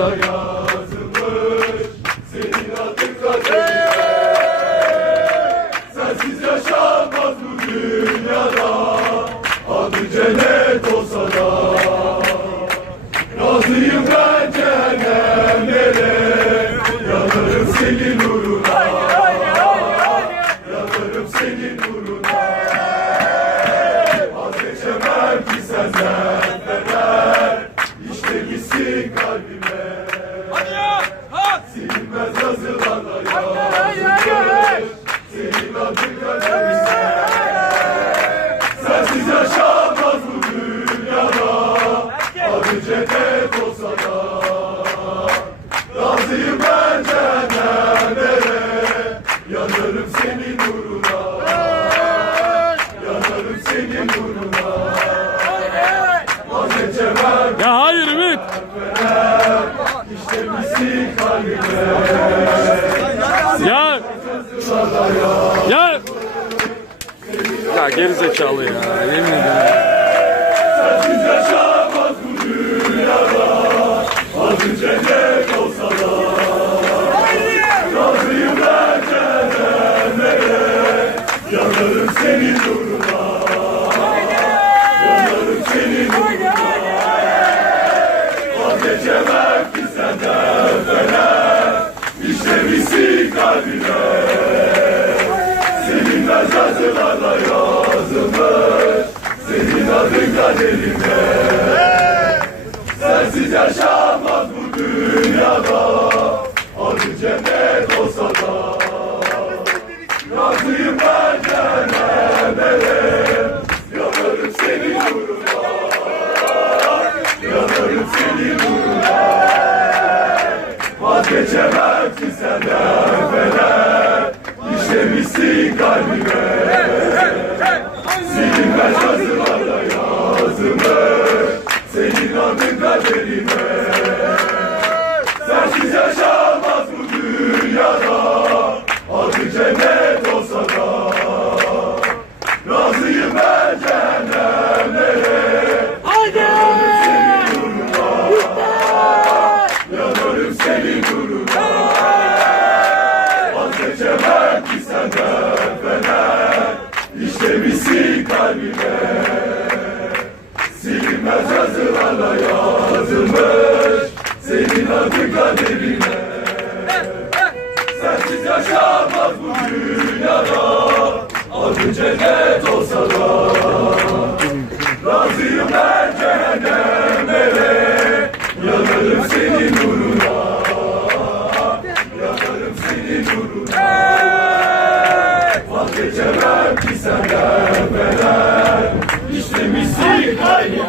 yazılmış. Senin adın kaderine Sensiz yaşanmaz bu dünyada. Adı cennet olsa da Razıyım ben cehennemlere Yanarım senin uğruna Yanarım senin uğruna Vazgeçemem Ya hayır Ümit. Ya. Ya. Ya geri zekalı ya. Yemin ederim. Sensiz yaşanmaz bu dünyada Adı cennet olsa da Razıyım ben cehennemlere Yanarım senin uğruna Yanarım senin uğruna Vazgeçemem ki senden fener İşlemişsin kalbime Silinmez yazılarla yazılmış Senin adın kaderime. Sensiz yaşanmaz bu dünyada. Adı cennet olsa da. Razıyım ben cehennemlere. Yanarım senin uğruna Yanarım senin uğruna Vazgeçemem ki senden fener İşlemişsin kalbime kaç yazılarla yazılmış Senin adı kaderine Sensiz yaşamaz bu dünyada Adı cennet olsa da Razıyım ben cehennemlere Yanarım senin nuruna Yanarım senin nuruna Vazgeçemem ki senden beren İşte misli kaynıyor